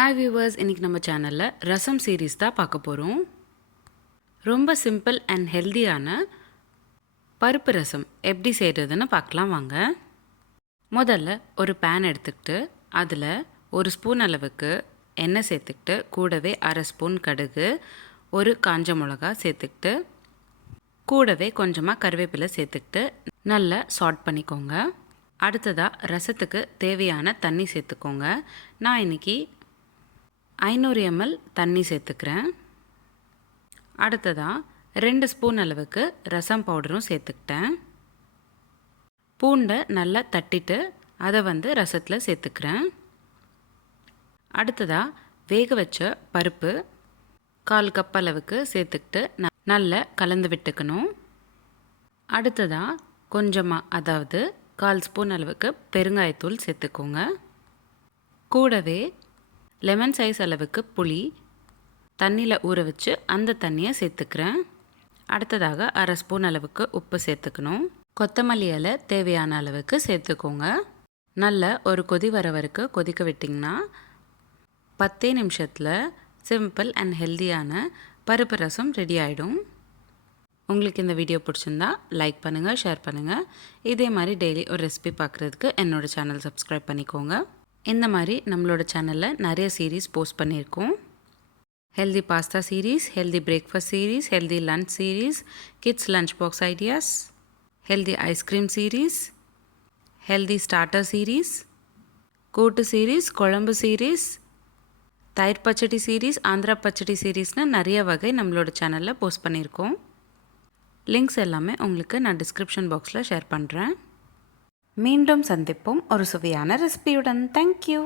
Hi viewers, இன்றைக்கி நம்ம சேனலில் ரசம் சீரீஸ் தான் பார்க்க போகிறோம். ரொம்ப சிம்பிள் அண்ட் ஹெல்தியான பருப்பு ரசம் எப்படி செய்கிறதுன்னு பார்க்கலாம் வாங்க. முதல்ல ஒரு பேன் எடுத்துக்கிட்டு அதில் ஒரு ஸ்பூன் அளவுக்கு எண்ணெய் சேர்த்துக்கிட்டு கூடவே அரை ஸ்பூன் கடுகு, ஒரு காஞ்ச மிளகா சேர்த்துக்கிட்டு கூடவே கொஞ்சமாக கருவேப்பிலை சேர்த்துக்கிட்டு நல்லா சாட் பண்ணிக்கோங்க. அடுத்ததாக ரசத்துக்கு தேவையான தண்ணி சேர்த்துக்கோங்க. நான் இன்றைக்கி 500 ml தண்ணி சேர்த்துக்கிறேன். அடுத்ததாக 2 ஸ்பூன் அளவுக்கு ரசம் பவுடரும் சேர்த்துக்கிட்டேன். பூண்டை நல்லா தட்டிட்டு அதை ரசத்தில் சேர்த்துக்கிறேன். அடுத்ததாக வேக வச்ச பருப்பு 1/4 கப் அளவுக்கு சேர்த்துக்கிட்டு நல்லா கலந்து விட்டுக்கணும். அடுத்ததாக கொஞ்சமாக, அதாவது 1/4 ஸ்பூன் அளவுக்கு பெருங்காயத்தூள் சேர்த்துக்கோங்க. கூடவே லெமன் சைஸ் அளவுக்கு புளி தண்ணியில் ஊற வச்சு அந்த தண்ணியை சேர்த்துக்கிறேன். அடுத்ததாக அரை ஸ்பூன் அளவுக்கு உப்பு சேர்த்துக்கணும். கொத்தமல்லி இலை தேவையான அளவுக்கு சேர்த்துக்கோங்க. நல்ல ஒரு கொதி வர வரைக்கும் கொதிக்க விட்டிங்கன்னா 10 நிமிஷத்தில் சிம்பிள் அண்ட் ஹெல்தியான பருப்பு ரசம் ரெடி ஆகிடும். உங்களுக்கு இந்த வீடியோ பிடிச்சிருந்தா லைக் பண்ணுங்கள், ஷேர் பண்ணுங்கள். இதே மாதிரி டெய்லி ஒரு ரெசிபி பார்க்குறதுக்கு என்னோடய சேனல் சப்ஸ்கிரைப் பண்ணிக்கோங்க. இந்த மாதிரி நம்மளோட சேனலில் நிறைய சீரீஸ் போஸ்ட் பண்ணியிருக்கோம். Healthy pasta series, healthy breakfast series, healthy lunch series, kids lunch box ideas, healthy ice cream series, healthy starter series, கூட்டு சீரீஸ், குழம்பு சீரீஸ், தயிர் பச்சடி சீரீஸ், ஆந்திரா பச்சடி சீரீஸ்னு நிறைய வகை நம்மளோட சேனலில் போஸ்ட் பண்ணியிருக்கோம். லிங்க்ஸ் எல்லாமே உங்களுக்கு நான் டிஸ்கிரிப்ஷன் பாக்ஸில் ஷேர் பண்ணுறேன். மீண்டும் சந்திப்போம் ஒரு சுவையான ரெசிபியுடன். தேங்க்யூ.